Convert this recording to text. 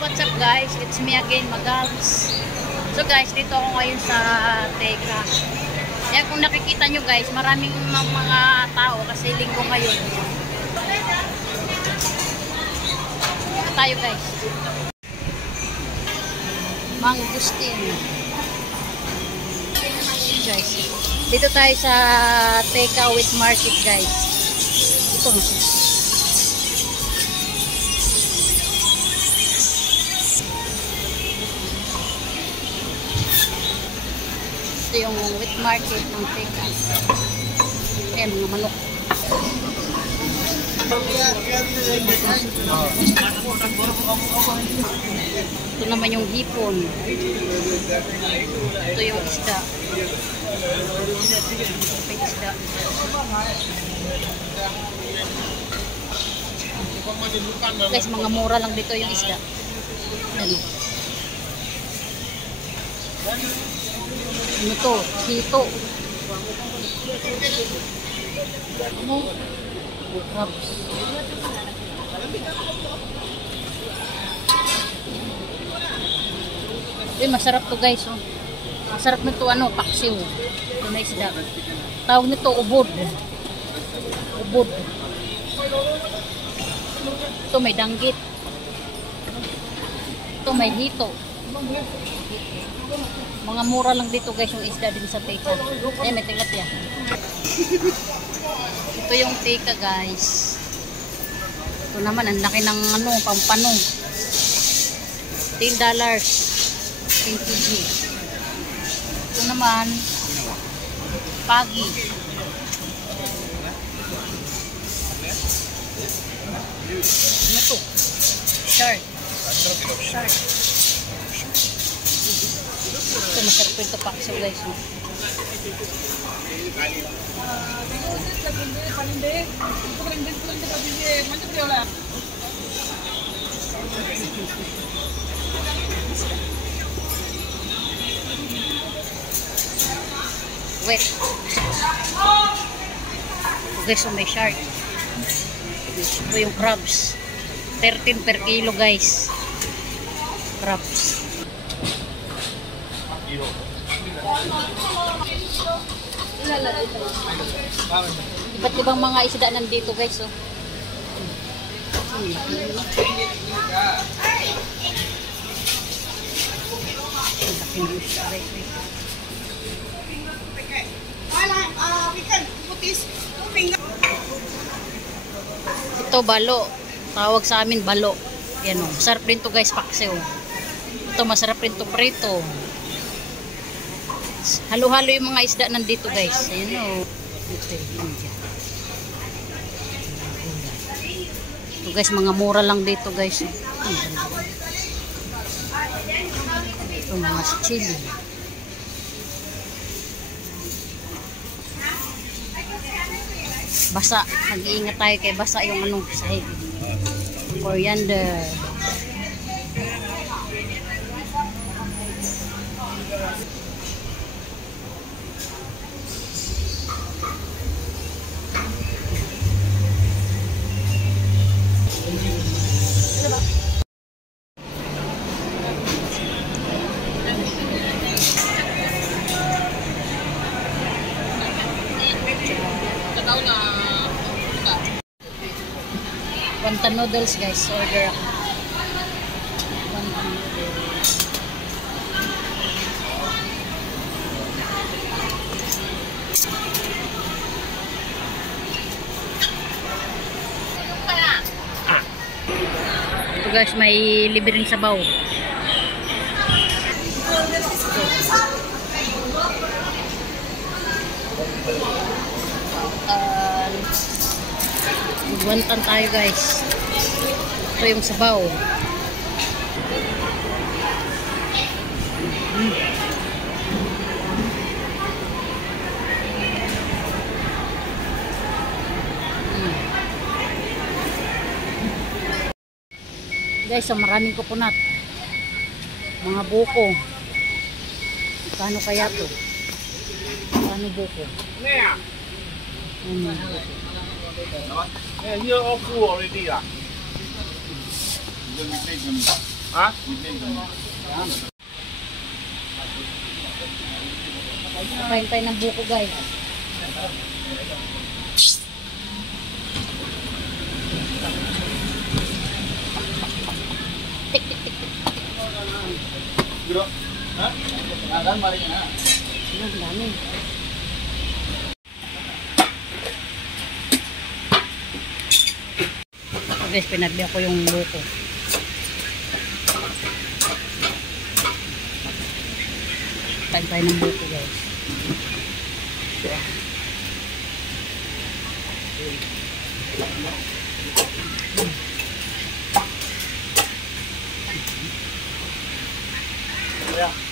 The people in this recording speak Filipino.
What's up guys? It's me again, Magals. So guys, dito ako ngayon sa Teka. Kaya kung nakikita nyo guys, maraming mga tao kasi linggo ngayon. Dito tayo guys. Mangustin. Guys, dito tayo sa Teka with Market guys. Ito. Ito yung wet market ng Teka. Eh, mga manok. Ito naman yung hipon. Ito yung isda. Ito yung isda. Guys, mga mura lang dito yung isda. Ano? Ano to? Hito. Ano? Crabs. Masarap to guys. Oh. Masarap nito ano, paksiw. Ito na isda. Tawag nito ubod. Ubod. Ito may danggit. Ito may hito. Mga mura lang dito guys yung isda din sa Teka. Eh, may tilapia. Ito yung Teka guys. Ito naman, ang laki ng ano, pampano. $10. 10 kg. Ito naman, pagi. Ano ito? Shark. Shark. Ito, masarap ito pakso guys. Wet. Guys, may shark. Ito yung crabs. 13 per kilo guys. Crabs. Iba't ibang mga isda nandito guys. Oh. Ito balo. Tawag sa amin balo. Yan oh. Masarap rin to guys, paksiw. Ito masarap rin to prito. Halo-halo yung mga isda nandito guys. Ayan o. Ito guys, mga mura lang dito guys. Ito mga chili. Basa. Mag-iingat tayo kay basa yung ano sahig. Coriander. Wonton noodles guys, order ako. Wonton noodles. Ito guys, may libreng sabaw. Wonton tayo guys. Ito yung sabaw. Guys, so maraming coconut. Mga buko. Paano kaya to? Paano buko? Yeah, you're all full already. Ha? Kapain tayo ng buko guys. Tik tik tik tik. Bro. Ha? Adan mari na. Ang dami. So guys, pinagbiya ko yung buko. Kain tayo ng buko guys. Yeah.